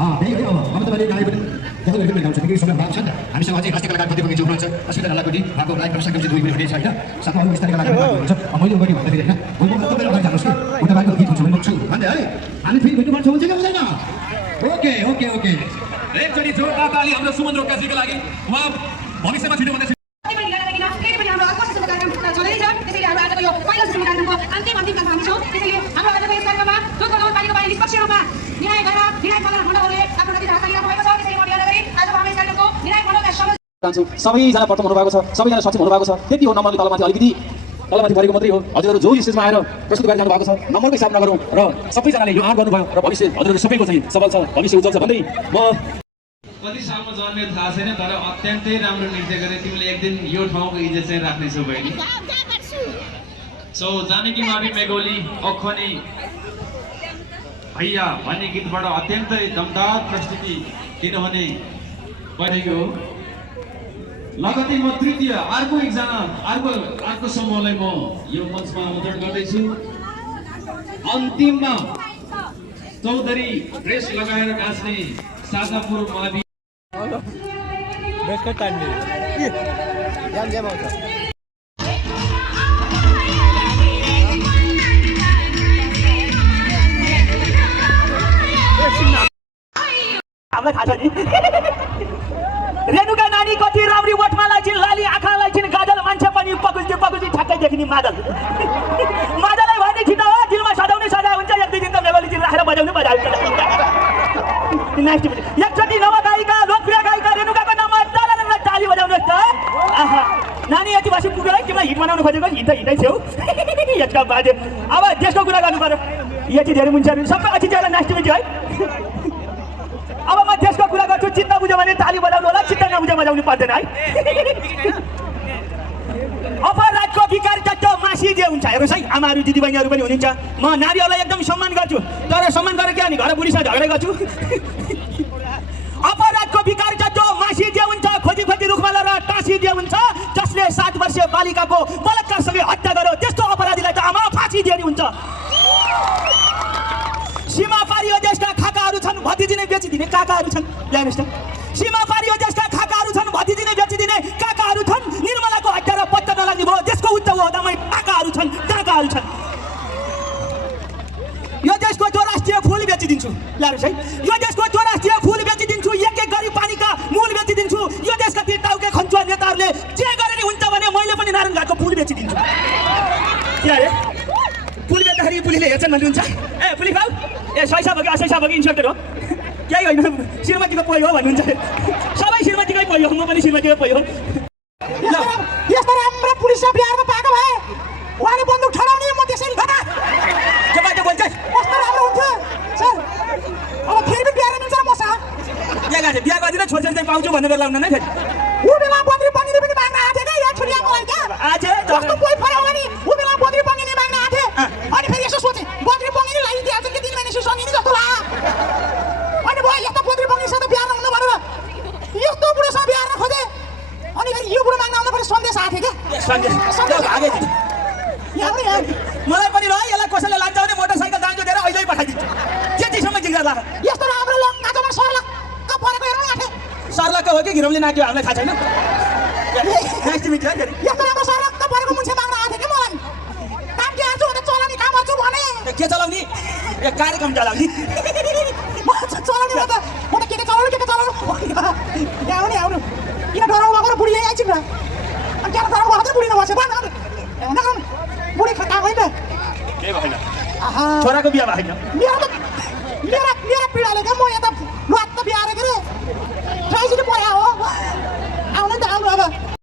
त्यही हो अब तपाईँले गाई पनि जस्तो गरेर गाउँछ कि समय भाग छ नि हामीसँग अझै राष्ट्रिय कलाकार कति बगैँचा हुनुहुन्छ अस्मिता ढालाकोटी भएको लाइभ प्रसाद कम्ती 2 मिनेट हुनेछ होइन साथमा अरू बिस्तारै कलाकार हुन्छ मैले गर्ने भन्दाखेरि होइन तपाईँ अगाडि जानुहोस् कि उता बाहिर गीत हुन्छ भने भन्छु भन्दै है हामी फेरि भेट्नु पर्छ हुन्छ कि हुँदैन ओके ओके ओके एकचोटि जोरदार ताली हाम्रो सुमन रोकाजीको लागि उहाँ भविष्यमा छिटो भन्दै सबैजना प्रथम हुनुभएको छ सबैजना सक्षम हुनुभएको छ त्यति हो नम्बरले तलमाथि अलिकति तलमाथि गरेको मात्रै हो हजुरहरू जो स्टेजमा आएर प्रस्तुत गरेर जानु भएको छ नम्बरको हिसाब नगरौँ र सबैजनाले यो आँट गर्नुभयो र भविष्य हजुरहरू सबैको चाहिँ सबल छ भविष्य उज्जवल छ भन्दै म कति सालमा जन्मेँ थाहा छैन तर अत्यन्तै राम्रो नृत्य गरे तिमीले एक दिन यो ठाउँको इज्जत चाहिँ राख्नेछौ बहिनी सो जानकी मावि मेघोली अखनी भैया भन्ने गीतबाट अत्यन्तै दमदार प्रस्तुति किनभने बनेको हो लगतै म तृतीय अर्को समूहलाई म यो मञ्चमा आमन्त्रण गर्दैछु अन्तिममा चौधरी ड्रेस लगाएर नाच्ने सादापुर मावि रेणुका नानी कति राम्री ओठमालाई छिन् लाली आँखालाई छिन् गाजल मान्छे पनि पगुल्ची ठ्याक्कै देखिने मादल मादललाई भने छिटो हो दिलमा सजाउने सजाय हुन्छ एक दुई दिन त मेघोली चिन राखेर बजाउने एकचोटि नवगायिका लोकप्रिय गायिका रेणुकाको नाममा ताली बजाउनुहोस् त नानी यति बसी पुग्यो है तिमीलाई हिट बनाउनु खोजेको हिटै छेउ यसका बाजे अब देशको कुरा गर्नु पर्यो यति धेरै मुन्छहरू सबै अति ज्यादा नाच्ने है अब म देशको कुरा गर्छु चित्त बुझ्यो भने ताली बजाउनु होला चित्त नबुझ्यो बजाउनु पर्दैन है अपराधको विकार चट्टो मासी जे हुन्छ हेर्नुहोस् है आमाहरू दिदीबहिनीहरू पनि हुनुहुन्छ म नारीहरूलाई एकदम सम्मान गर्छु तर सम्मान गरेर के अनि घर बुढीसँग झगडा गर्छु अपराधको विकार चट्टो मासी जे हुन्छ खोजी रुखमा लगेर टाँसी जे हुन्छ जसले 7 वर्षीय बालिकाको बलात्कारसँगै हत्या गर्यो त्यस्तो अपराधीलाई त आमा फाँसी दिने हुन्छ सीमा पारियो देशका खाकाहरू छन् भतिजी नै बेचिदिने काकाहरू छन् ल्याउनुहोस् त सीमा पारियो देशका खाकाहरू छन् भतिजी नै बेचिदिने काकाहरू छन् निर्मलाको हत्या र पत्ता नलाग्ने भयो देशको उच्च होदामै काकाहरू छन् यो देशको चौराष्ट्रिय फुल बेचिदिन्छु ल्याउनुहोस् है यो देशको चौराष्ट्रिय फुल बेचिदिन्छु एक गरी पानीका मूल बेचिदिन्छु यो देशका ती टाउके खन्चुवा नेताहरूले जे गरेर हुन्छ भने मैले पनि नारायणघाटको फुल बेचिदिन्छु के अरे फुल बेच्दाखेरि पुलिसले हेर्छन् भन्नुहुन्छ ए पुलिस भाउ ए सैसा भगी इन्सपेक्टर हो केही होइन श्रीमतीको पोइ हो भन्नुहुन्छ सबै श्रीमतीकै पोइ हो म पनि श्रीमतीकै पोइ हो यस्तो राम्रो पुलिस बिहारमा पाएको भए उहाँले बन्दुक ठडाउने म त्यसरी भना के बाटो बोल्छ कस्तो राम्रो हुन्छ सर अब फेरि पनि बिहार मिल्छ मसँग बिहा गर्दिन छोरी चाहिँ पाउँछु भन्ने बेला आउन नै फेरि ऊ बेला बद्री पनिर पनि माग्न आथे क्या यहाँ छोरी मलाई क्या आज कस्तो पोइ फराउला नि ऊ बेला बद्री पनिर माग्न आथे अनि फेरि यसो सोचे बद्री पनिर लगाइदिहाल्छ कि 3 महिना सकिने जस्तो लाग्यो अनि भयो यस्तो बद्री पनिरसँग बिहा नहुनु भनेर यस्तो बुढोसँग बिहा गर्न खोजे अनि फेरि यो बुढो माग्न आउँदा फेरि सन्देश आथे क्या मलाई पनि ल यसलाई कसैले लान्छ भने मोटरसाइकल दाम जोडेर अहिले पठाइदिन्छु त्यतिसम्म जिग्रा लाग्छ यस्तो राम्रो नाचमा सरलक्क परेको हेर्नु आथे सरलक्क हो कि घिरौँले नाच्यो हामीलाई थाहा छैन यस्तो राम्रो सरलक्क परेको मुन्छे माग्न आथे क्या मलाई काम के गर्छु भने चलाउने काम गर्छु भने के चलाउने ए कार्यक्रम चलाउने चलाउने म त के चलाउनु आउनु किन डराउनु भएको र बुढी यहीँ आइछिन् र अनि त्यहाँ डराउनु भएको बुढी नभएछ बुढी खाता होइन केही भएन छोराको बिहा भएन मेरो पीडाले क्या म यता लुवात बिहा अरे के रे